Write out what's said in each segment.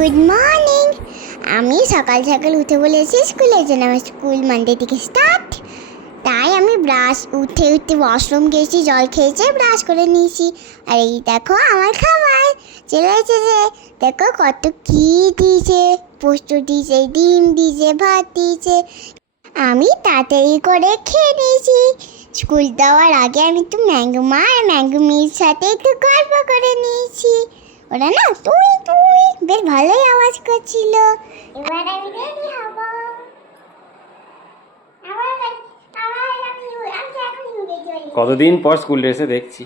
Good morning. আমি সকাল সকাল উঠে বলেছি স্কুলের জন্য, আমার স্কুল মানডে থেকে স্টার্ট। তাই আমি উঠে ওয়াশরুম গেছি, জল খেয়েছে, ব্রাশ করে নিয়েছি। আর এই দেখো আমার খাবার চলে এসেছে। দেখো কত কী দিয়েছে, পোস্ত দিয়েছে, ডিম দিয়েছে, ভাত দিয়েছে। আমি তাড়াতাড়ি করে খেয়ে নিয়েছি। স্কুল যাওয়ার আগে আমি একটু ম্যাঙ্গো মা আর ম্যাঙ্গো মির সাথে একটু গল্প করে নিয়েছি। ওরা না তুই তুই বেশ ভালোই আওয়াজ করছিল। এবার আমি রেডি হব। কতদিন পর স্কুল ড্রেসে দেখছি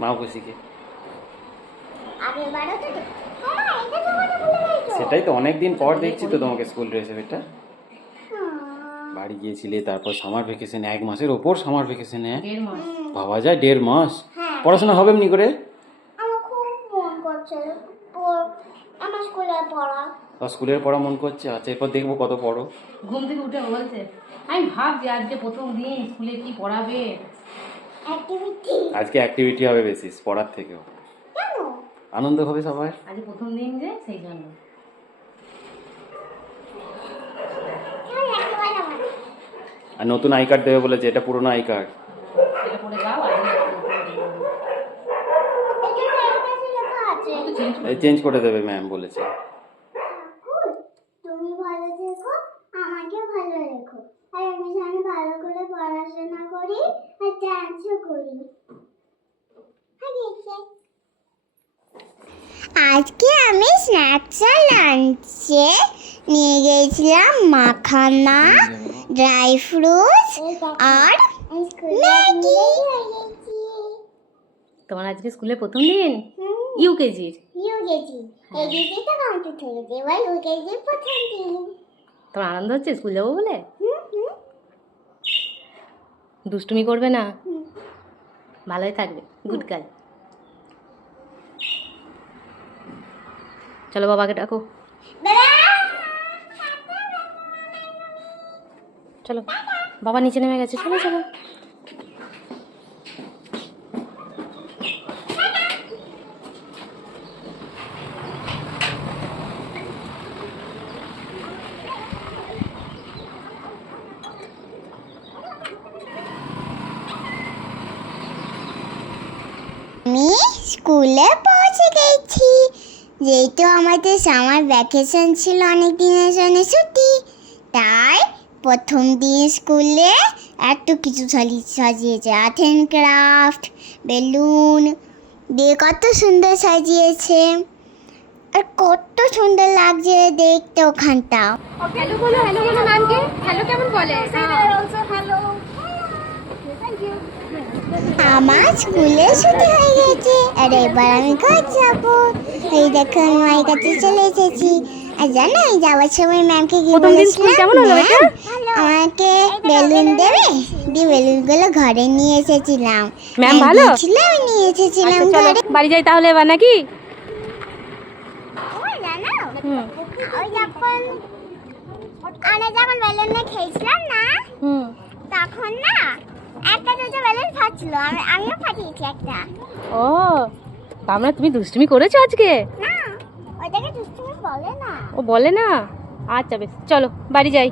মা খুশিকে। সেটাই তো, অনেকদিন পর দেখছি তো তোমাকে স্কুল ড্রেসে। বেটা বাড়ি গিয়েছিলে, তারপর সামার ভ্যাকেশনে, 1 মাসের ওপর সামার ভ্যাকেশনে। ভাবা যায় 1.5 মাস। পড়াশোনা হবে এমনি করে? আমার খুব মন করছে আমার স্কুলের পড়া মন করছে। আচ্ছা, এরপর দেখবো কত পড়ো। ঘুম থেকে উঠে বলছে আমি ভাবছি আজকে প্রথম দিন স্কুলে কি পড়াবে। আজকে অ্যাক্টিভিটি হবে বেশি পড়ার থেকেও। আনন্দ হবে সবাই। আজ প্রথম দিন যে সেই জন্য। আর নতুন আই কার্ড দেবে বলেছে, এটা পুরনো আই কার্ড। এটা পড়ে যাও আর চেঞ্জ করে দেবে ম্যাম বলেছে। তুমি ভালো থেকো, আমাকে ভালো রেখো, আর আমি যেন ভালো করে পড়াশোনা করি আর ডান্সও করি। আজকে আমি স্ন্যাক্স আর লাঞ্চে নিয়ে গিয়েছিলাম মাখানা, ড্রাই ফ্রুটস আর ম্যাগি। তোমার আজকে স্কুলে প্রথম দিন ইউকেজির। এদিকে তো কমপ্লিট হয়ে গেছে, এবার ইউকেজির প্রথম দিন। তোমার আনন্দ হচ্ছে স্কুল যাবো বলে? দুষ্টুমি করবে না, ভালোই থাকবে, গুড গার্ল। চলো বাবাকে ডাকো। চলো, বাবা নিচে নেমে গেছে, চলো চলো। আমি স্কুলে পৌঁছে গেছি। যেহেতু আমাদের সামার ভ্যাকেশন ছিল, অনেক দিনের জন্য ছুটি, তাই প্রথম দিন স্কুলে এত কিছু সাজিয়েছে। আর্ট অ্যান্ড ক্রাফট, বেলুন দিয়ে কত সুন্দর সাজিয়েছে, আর কত সুন্দর লাগছে দেখতে ওখানটা। হ্যালো বলো, হ্যালো বলো ম্যামকে। হ্যালো কেমন বলে? আমার স্কুলে ছুটি হয়ে গেছে, আর এবার আমি ঘর যাবো। এই দেখো আমি মায়ের কাছে চলে এসেছি। আর জানো এই যাওয়ার সময় ম্যামকে কি বলেছিলাম, ম্যাম আমাকে বেলুন দেবে, দিয়ে বেলুনগুলো ঘরে নিয়ে এসেছিলাম। ম্যাম ভালো ছিল, আমি নিয়ে এসেছিলাম চলো ঘরে। বাড়ি যাই তাহলে এবার নাকি? জানো ওই যখন আমরা যখন বেলুন খেয়েছিলাম না, তখন না একটা দুটো বেলুন ফাটছিল, আমিও ফাটিয়েছি একটা। ও, তার মানে তুমি দুষ্টুমি করেছো আজকে? না, ওটাকে দুষ্টুমি বলে না। ও বলে না? আচ্ছা বেশ, চলো বাড়ি যাই।